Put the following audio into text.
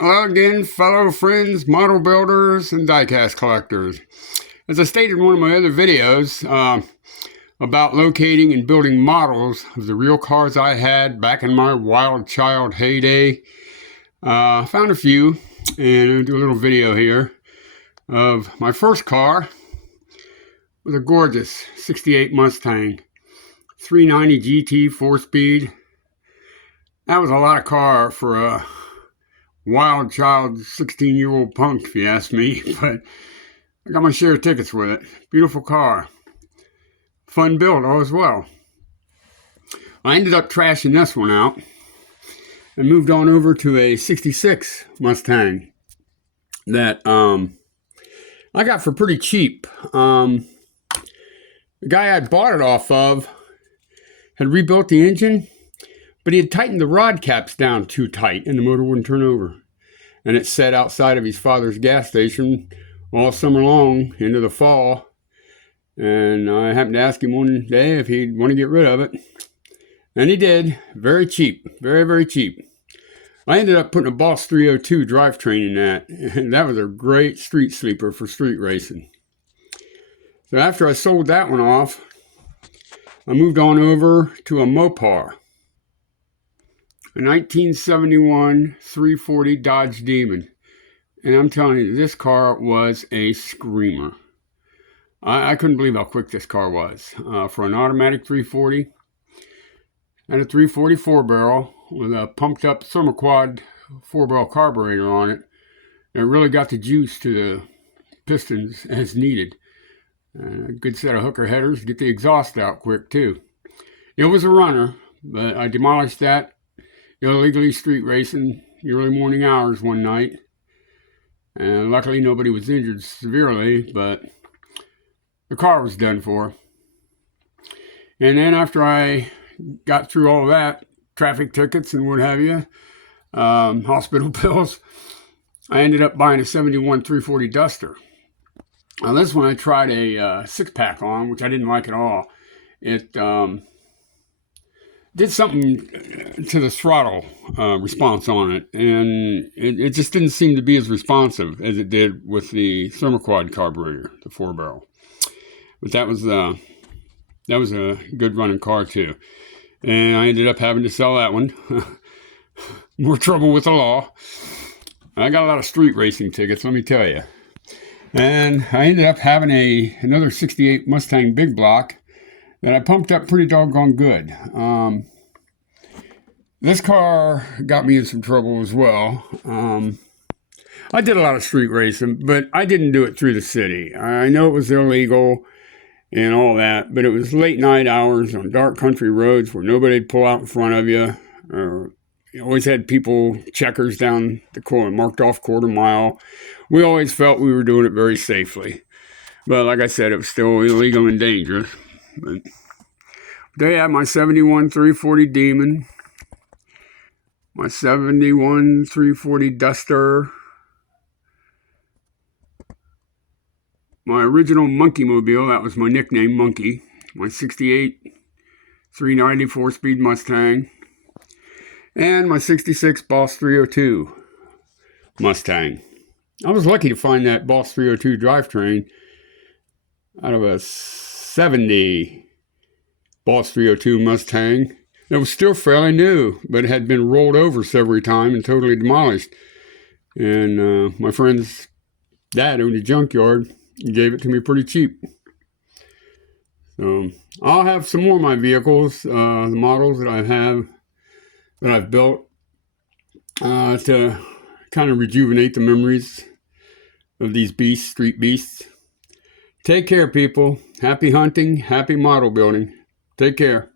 Hello again, fellow friends, model builders, and diecast collectors. As I stated in one of my other videos about locating and building models of the real cars I had back in my wild child heyday, I found a few, and I'll do a little video here of my first car. It was a gorgeous 68 Mustang, 390 GT 4-speed. That was a lot of car for a wild child 16-year-old punk, if you ask me, but I got my share of tickets with it. Beautiful car. Fun build as well. I ended up trashing this one out and moved on over to a 66 Mustang that I got for pretty cheap. The guy I bought it off of had rebuilt the engine, but he had tightened the rod caps down too tight and the motor wouldn't turn over. And it sat outside of his father's gas station all summer long into the fall. And I happened to ask him one day if he'd want to get rid of it. And he did. Very cheap. Very, very cheap. I ended up putting a Boss 302 drivetrain in that. And that was a great street sleeper for street racing. So after I sold that one off, I moved on over to a Mopar. A 1971 340 Dodge Demon. And I'm telling you, this car was a screamer. I couldn't believe how quick this car was. For an automatic 340, and a 340 4-barrel with a pumped up thermoquad 4-barrel carburetor on it. It really got the juice to the pistons as needed. A good set of hooker headers to get the exhaust out quick too. It was a runner, but I demolished that illegally street racing the early morning hours one night. And luckily nobody was injured severely, but the car was done for. And then after I got through all of that, traffic tickets and what have you, hospital bills, I ended up buying a 71 340 Duster. Now this one I tried a six-pack on, which I didn't like at all. It did something to the throttle response on it, and it just didn't seem to be as responsive as it did with the thermoquad carburetor, the 4-barrel. But that was a good running car too, and I ended up having to sell that one. More trouble with the law. I got a lot of street racing tickets, let me tell you. And I ended up having another 68 Mustang Big Block that I pumped up pretty doggone good. This car got me in some trouble as well. I did a lot of street racing, but I didn't do it through the city. I know it was illegal and all that, but it was late night hours on dark country roads where nobody'd pull out in front of you. You always had people, checkers down the corner, marked off quarter mile. We always felt we were doing it very safely. But like I said, it was still illegal and dangerous. But there you have my 71 340 Demon, my 71 340 Duster, my original Monkey Mobile, that was my nickname, Monkey, my 68 390 4-speed Mustang, and my 66 Boss 302 Mustang. I was lucky to find that Boss 302 drivetrain out of a 70 Boss 302 Mustang. It was still fairly new, but it had been rolled over several times and totally demolished. And my friend's dad owned a junkyard and gave it to me pretty cheap. So I'll have some more of my vehicles, the models that I've built to kind of rejuvenate the memories of these beasts, street beasts. Take care, people. Happy hunting, happy model building. Take care.